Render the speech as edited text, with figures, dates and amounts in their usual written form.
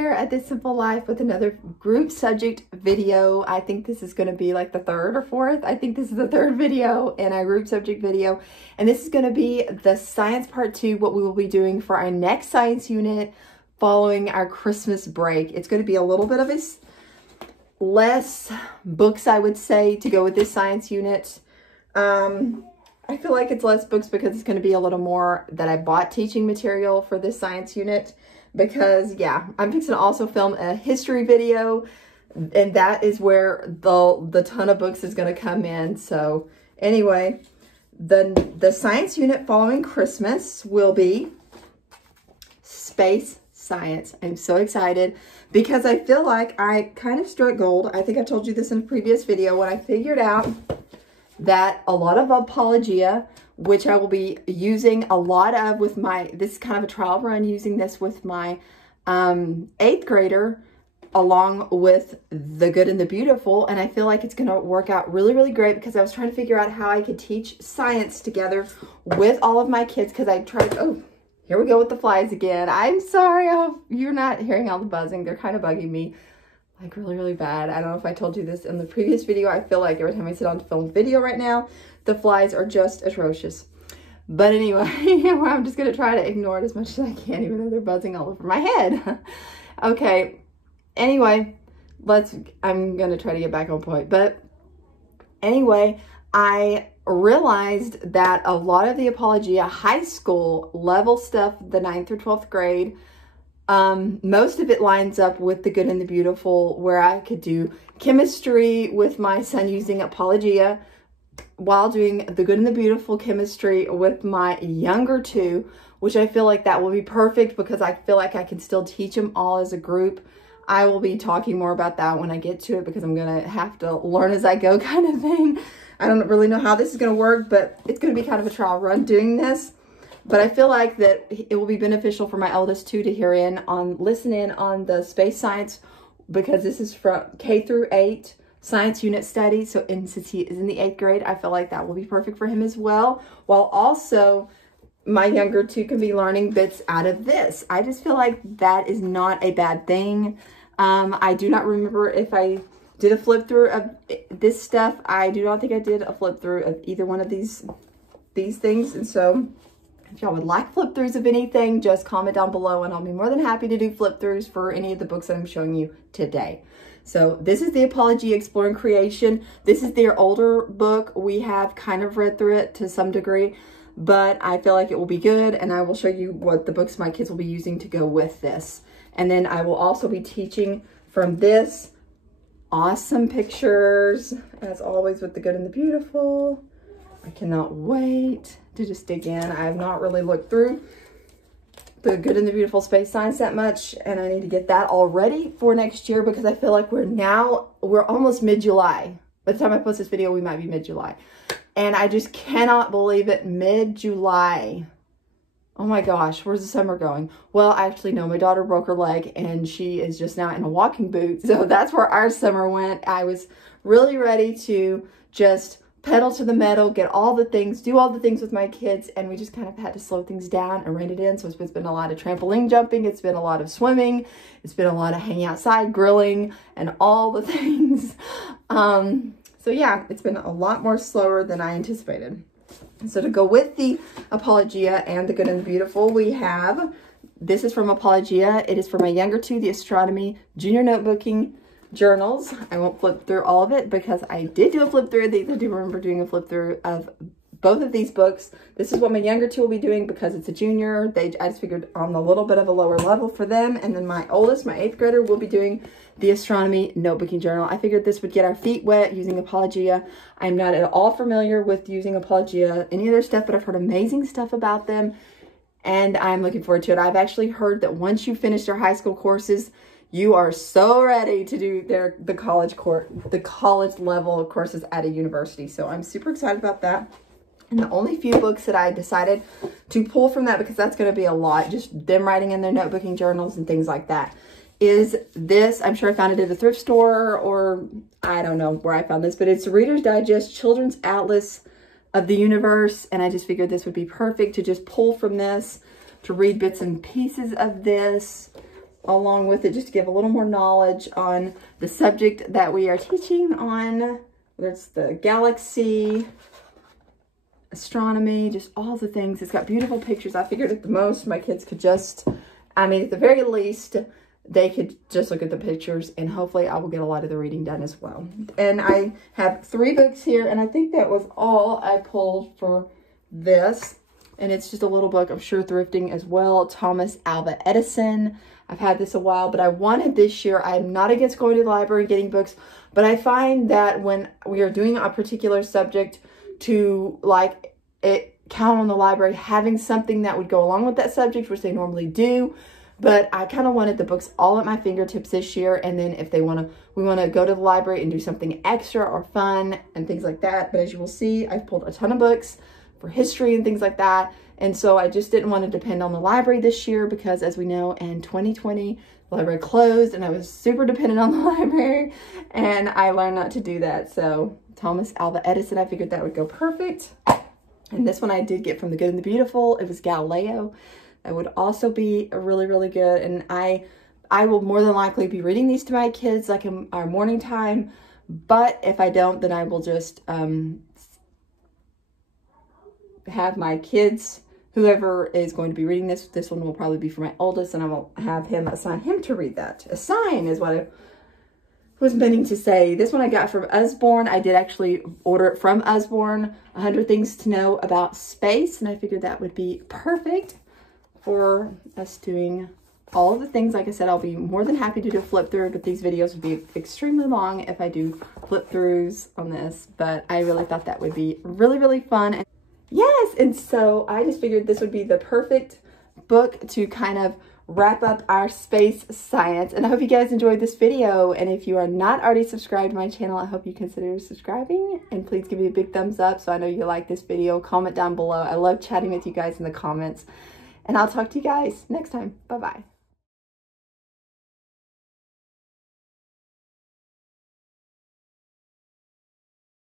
here at This Simple Life with another group subject video. I think this is going to be like the third or fourth. I think this is the third video in our group subject video. And this is going to be the science part 2, what we will be doing for our next science unit following our Christmas break. It's going to be a little bit of less books, I would say, to go with this science unit. I feel like it's less books because it's going to be a little more that I bought teaching material for this science unit because, yeah, I'm fixing to also film a history video, and that is where the ton of books is going to come in. So anyway, the science unit following Christmas will be space science. I'm so excited because I feel like I kind of struck gold. I think I told you this in a previous video when I figured out that a lot of Apologia, which I will be using a lot of with this is kind of a trial run, using this with my 8th grader along with The Good and the Beautiful. And I feel like it's going to work out really, really great because I was trying to figure out how I could teach science together with all of my kids because I tried, oh, here we go with the flies again. I'm sorry, I hope you're not hearing all the buzzing. They're kind of bugging me. Like really, really bad. I don't know if I told you this in the previous video. I feel like every time I sit down to film a video right now, the flies are just atrocious. But anyway, I'm just going to try to ignore it as much as I can, even though they're buzzing all over my head. Okay. Anyway, I'm going to try to get back on point. But anyway, I realized that a lot of the Apologia high school level stuff, the 9th through 12th grade, most of it lines up with The Good and the Beautiful, where I could do chemistry with my son using Apologia while doing The Good and the Beautiful chemistry with my younger 2, which I feel like that will be perfect because I feel like I can still teach them all as a group. I will be talking more about that when I get to it because I'm going to have to learn as I go kind of thing. I don't really know how this is going to work, but it's going to be kind of a trial run doing this. But I feel like that it will be beneficial for my eldest 2 to listen in on the space science because this is from K through 8 science unit study. So since he is in the 8th grade, I feel like that will be perfect for him as well. While also my younger 2 can be learning bits out of this. I just feel like that is not a bad thing. I do not remember if I did a flip through of this stuff. I do not think I did a flip through of either one of these things. And so if y'all would like flip throughs of anything, just comment down below and I'll be more than happy to do flip throughs for any of the books that I'm showing you today. So this is the Apologia Exploring Creation. This is their older book. We have kind of read through it to some degree, but I feel like it will be good and I will show you what the books my kids will be using to go with this. And then I will also be teaching from this. Awesome pictures, as always, with The Good and the Beautiful. I cannot wait to just dig in. I have not really looked through The Good and the Beautiful space science that much, and I need to get that all ready for next year because I feel like we're almost mid-July. By the time I post this video, we might be mid-July. And I just cannot believe it, mid-July. Oh my gosh, where's the summer going? Well, actually, no, my daughter broke her leg and she is just now in a walking boot. So that's where our summer went. I was really ready to just pedal to the metal, get all the things, do all the things with my kids, and we just kind of had to slow things down and rein it in. So it's been a lot of trampoline jumping, it's been a lot of swimming, it's been a lot of hanging outside, grilling, and all the things. So yeah, it's been a lot more slower than I anticipated. So to go with the Apologia and The Good and the Beautiful, we have, this is from Apologia. It is for my younger 2, the Astronomy Junior Notebooking Journals. I won't flip through all of it because I did do a flip through of these. I do remember doing a flip through of both of these books. This is what my younger 2 will be doing because it's a junior. I just figured on a little bit of a lower level for them. And then my oldest, my 8th grader, will be doing the Astronomy Notebooking Journal. I figured this would get our feet wet using Apologia. I'm not at all familiar with using Apologia, any of their stuff, but I've heard amazing stuff about them. And I'm looking forward to it. I've actually heard that once you finish their high school courses, you are so ready to do the college level courses at a university. So I'm super excited about that. And the only few books that I decided to pull from that, because that's going to be a lot, just them writing in their notebooking journals and things like that, is this. I'm sure I found it at a thrift store, or I don't know where I found this, but it's Reader's Digest Children's Atlas of the Universe. And I just figured this would be perfect to just pull from this, to read bits and pieces of this. along with it just to give a little more knowledge on the subject that we are teaching on. There's the galaxy, astronomy, just all the things. It's got beautiful pictures. I figured at the most my kids could just, I mean, at the very least, they could just look at the pictures, and hopefully I will get a lot of the reading done as well. And I have 3 books here, and I think that was all I pulled for this. And it's just a little book of sure thrifting as well. Thomas Alva Edison. I've had this a while, but I wanted this year. I'm not against going to the library and getting books, but I find that when we are doing a particular subject, to like it count on the library having something that would go along with that subject, which they normally do. But I kind of wanted the books all at my fingertips this year. And then if we want to go to the library and do something extra or fun and things like that. But as you will see, I've pulled a ton of books for history and things like that. And so I just didn't want to depend on the library this year because, as we know, in 2020, the library closed and I was super dependent on the library, and I learned not to do that. So Thomas Alva Edison, I figured that would go perfect. And this one I did get from The Good and the Beautiful. It was Galileo. That would also be really, really good. And I will more than likely be reading these to my kids like in our morning time. But if I don't, then I will just have my kids, whoever is going to be reading this one will probably be for my oldest, and I will have him assign him to read that. Assign is what I was meaning to say. This one I got from Usborne. I did actually order it from Usborne, 100 Things to Know About Space, and I figured that would be perfect for us doing all of the things. Like I said, I'll be more than happy to do a flip through, but these videos would be extremely long if I do flip throughs on this, but I really thought that would be really, really fun. Yes, and so I just figured this would be the perfect book to kind of wrap up our space science. And I hope you guys enjoyed this video. And if you are not already subscribed to my channel, I hope you consider subscribing. And please give me a big thumbs up so I know you like this video. Comment down below. I love chatting with you guys in the comments. And I'll talk to you guys next time. Bye-bye.